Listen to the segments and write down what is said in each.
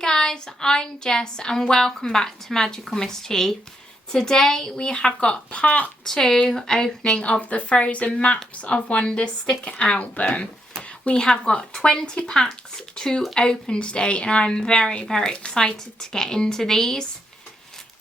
guys, I'm Jess and welcome back to Magical Mischief. Today we have got part 2 opening of the Frozen Maps of Wonder sticker album. We have got 20 packs to open today and I'm very excited to get into these.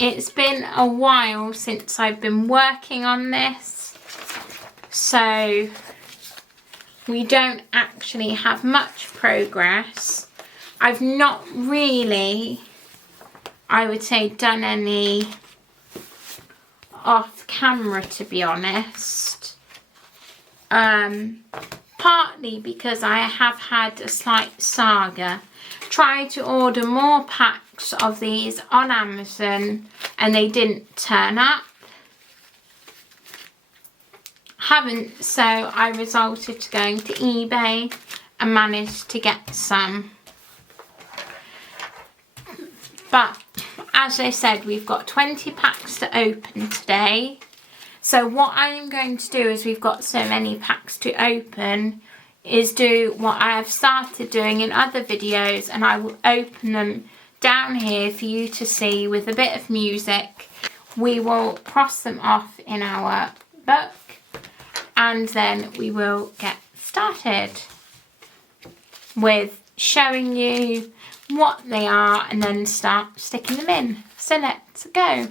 It's been a while since I've been working on this, so we don't actually have much progress. I've not really, I would say, done any off camera, to be honest. Partly because I have had a slight saga. Tried to order more packs of these on Amazon and they didn't turn up. Haven't, so I resorted to going to eBay and managed to get some. But as I said, we've got 20 packs to open today. So what I'm going to do, is we've got so many packs to open, is do what I have started doing in other videos, and I will open them down here for you to see with a bit of music. We will cross them off in our book and then we will get started with showing you what they are and then start sticking them in. So let's go.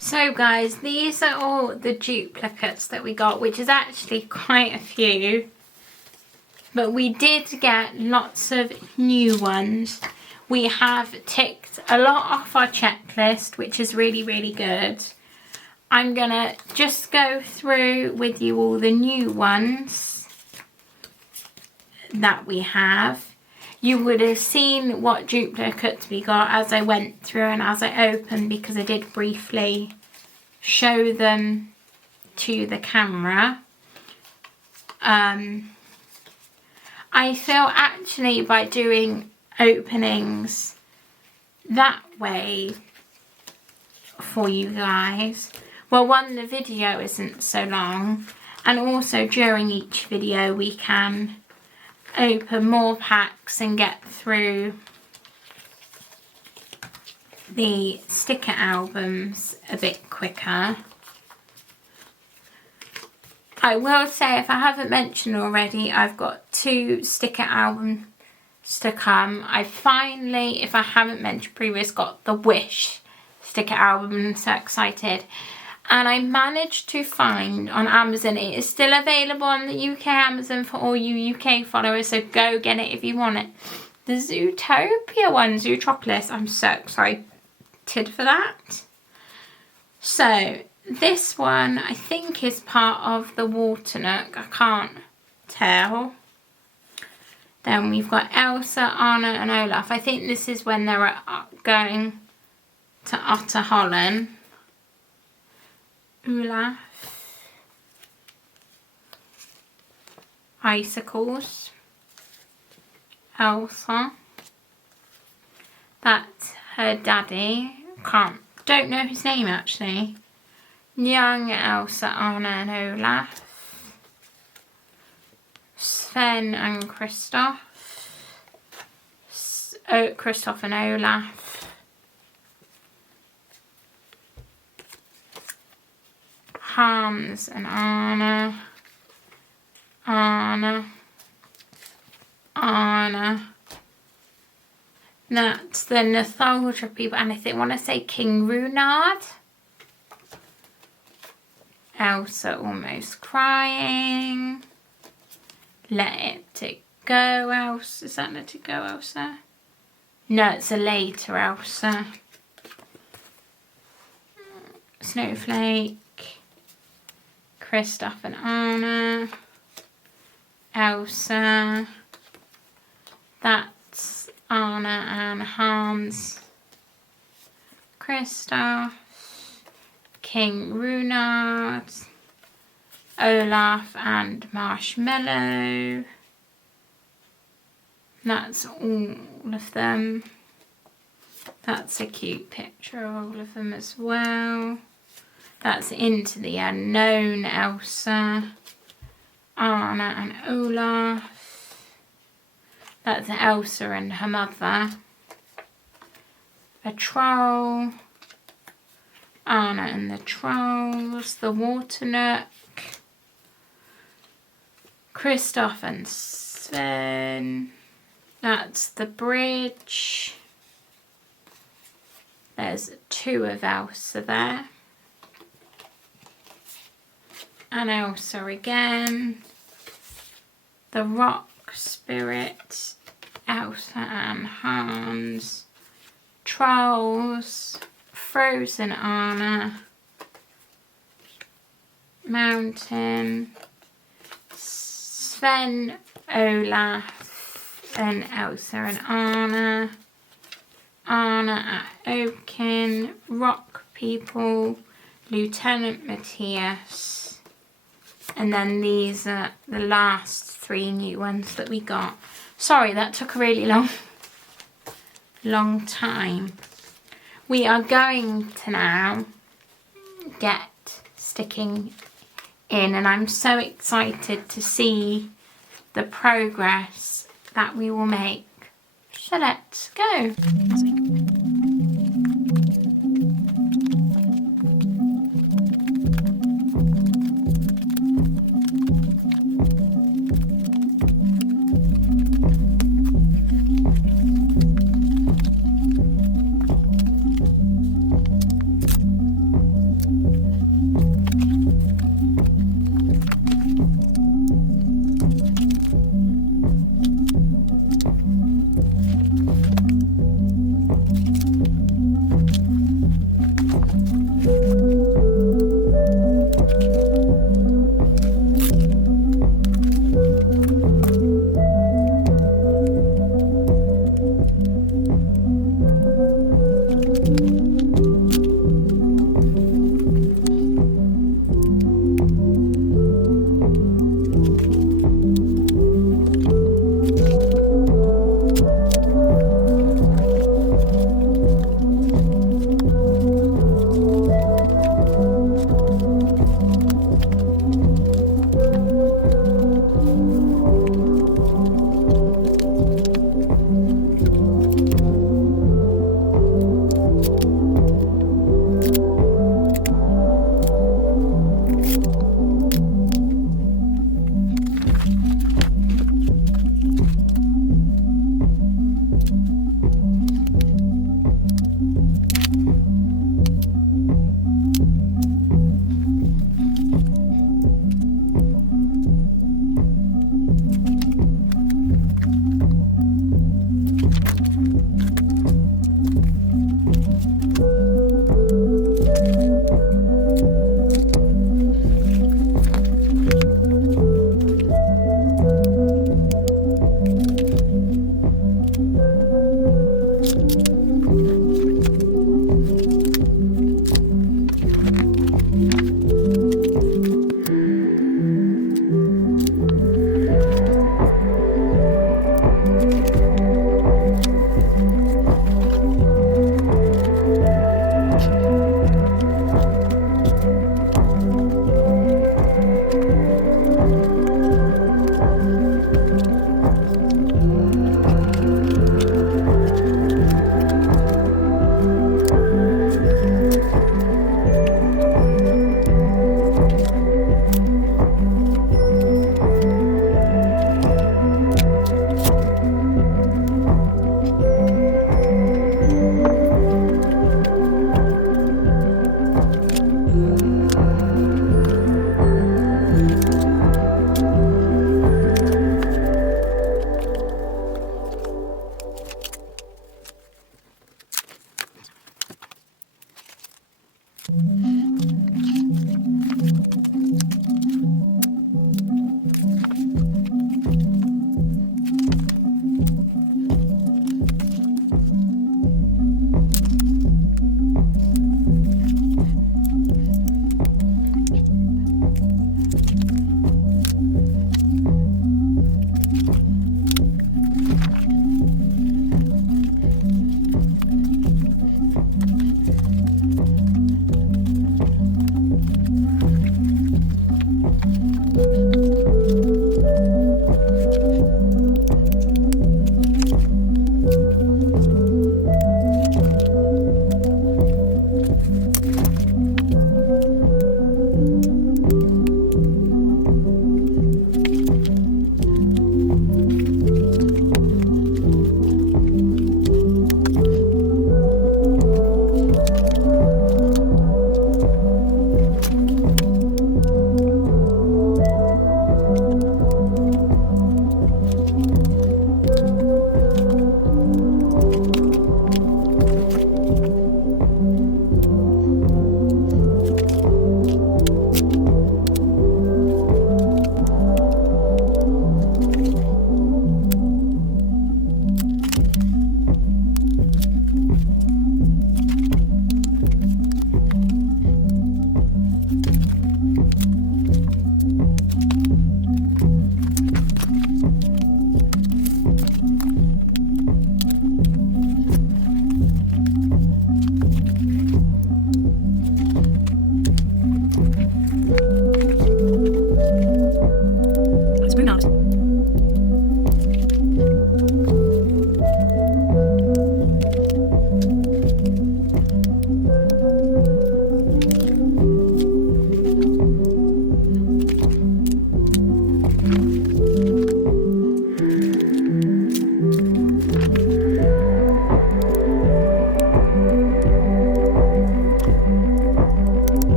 So guys, these are all the duplicates that we got, which is actually quite a few. But we did get lots of new ones. We have ticked a lot off our checklist, which is really, really good. I'm gonna just go through with you all the new ones that we have. You would have seen what duplicates we got as I went through and as I opened, because I did briefly show them to the camera. I feel actually by doing openings that way for you guys, well, one, the video isn't so long, and also during each video we can open more packs and get through the sticker albums a bit quicker. I will say, if I haven't mentioned already, I've got 2 sticker albums to come. I finally, if I haven't mentioned previous, got the Wish sticker album. I'm so excited. And I managed to find on Amazon, it is still available on the UK Amazon for all you UK followers, so go get it if you want it. The Zootopia one, Zootropolis, I'm so excited for that. So this one I think is part of the Water Nook, I can't tell. Then we've got Elsa, Anna and Olaf. I think this is when they're going to Otter Holland. Olaf. Icicles. Elsa. That's her daddy. Don't know his name actually. Young Elsa, Anna and Olaf. Sven and Kristoff. Kristoff and Olaf. Hans and Anna. Anna. That's the Nostalgia people, and I want to say King Runard. Elsa almost crying. Let it go, Elsa. Is that Let It Go, Elsa? No, it's a later Elsa. Snowflake. Kristoff and Anna. Elsa. That's Anna and Hans. Kristoff. King Runard. Olaf and Marshmallow. That's all of them. That's a cute picture of all of them as well. That's Into the Unknown, Elsa. Anna and Olaf. That's Elsa and her mother. A troll. Anna and the Trolls. The Water Nook. Kristoff and Sven. That's the bridge. There's 2 of Elsa there. And Elsa again. The Rock Spirit. Elsa and Hans. Trolls. Frozen Anna. Sven, Olaf, and Elsa and Anna. Anna at Oaken, Rock People, Lieutenant Matthias. And then these are the last 3 new ones that we got. Sorry, that took a really long time. We are going to now get sticking in, and I'm so excited to see the progress that we will make. So let's go.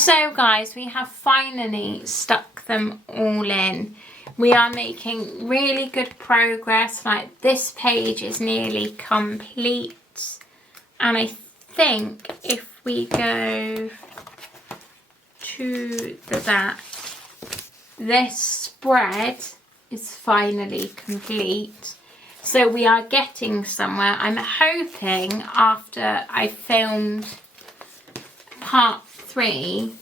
So guys, we have finally stuck them all in. We are making really good progress. Like, this page is nearly complete. And I think if we go to the back, this spread is finally complete. So we are getting somewhere. I'm hoping after I filmed part 3,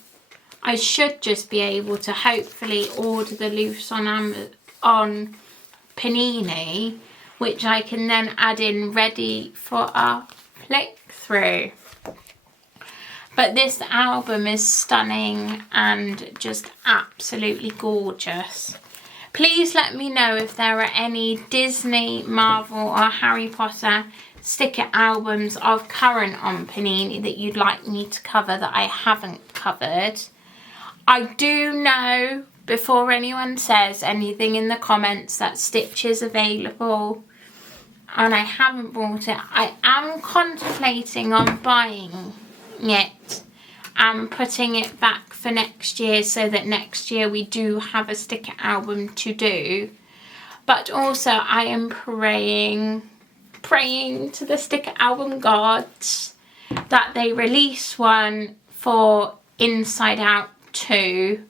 I should just be able to hopefully order the loose on Panini, which I can then add in ready for a flick through. But this album is stunning and just absolutely gorgeous. Please let me know if there are any Disney, Marvel or Harry Potter sticker albums of current on Panini that you'd like me to cover that I haven't covered. I do know, before anyone says anything in the comments, that Stitch is available and I haven't bought it. I am contemplating on buying it and putting it back for next year so that next year we do have a sticker album to do. But also I am praying to the sticker album gods that they release one for Inside Out 2,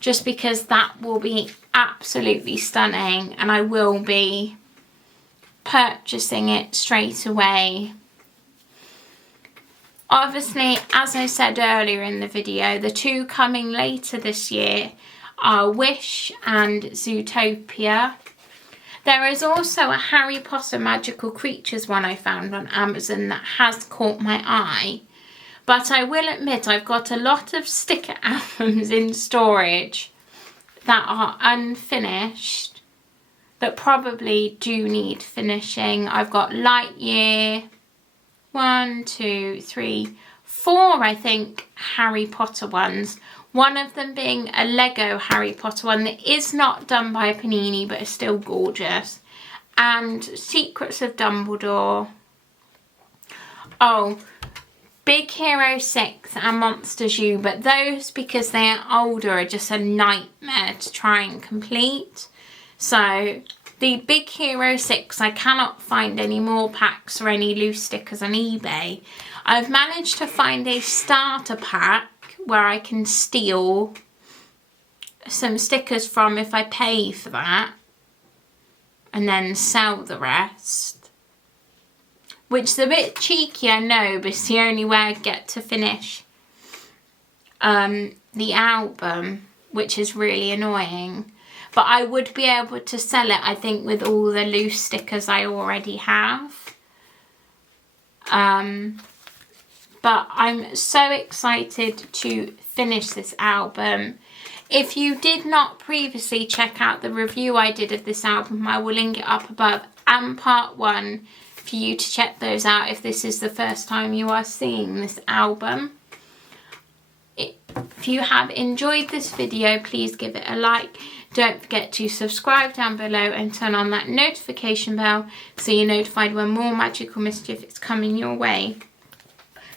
just because that will be absolutely stunning and I will be purchasing it straight away. Obviously, as I said earlier in the video, the 2 coming later this year are Wish and Zootopia. There is also a Harry Potter Magical Creatures one I found on Amazon that has caught my eye. But I will admit I've got a lot of sticker albums in storage that are unfinished that probably do need finishing. I've got Lightyear, 1, 2, 3, 4 I think Harry Potter ones. One of them being a Lego Harry Potter one that is not done by Panini but is still gorgeous. And Secrets of Dumbledore. Oh, Big Hero 6 and Monsters U, but those, because they are older, are just a nightmare to try and complete. So the Big Hero 6, I cannot find any more packs or any loose stickers on eBay. I've managed to find a starter pack where I can steal some stickers from if I pay for that and then sell the rest, which is a bit cheeky, I know, but it's the only way I get to finish the album, which is really annoying. But I would be able to sell it, I think, with all the loose stickers I already have. But I'm so excited to finish this album. If you did not previously check out the review I did of this album, I will link it up above, and part 1 for you to check those out if this is the first time you are seeing this album. If you have enjoyed this video, please give it a like. Don't forget to subscribe down below and turn on that notification bell so you're notified when more Magical Mischief is coming your way.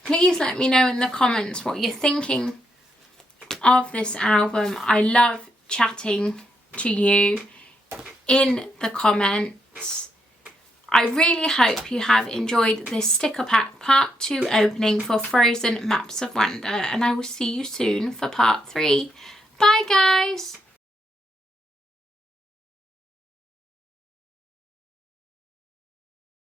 Please let me know in the comments what you're thinking of this album. I love chatting to you in the comments. I really hope you have enjoyed this sticker pack part 2 opening for Frozen Maps of Wonder, and I will see you soon for part 3. Bye guys!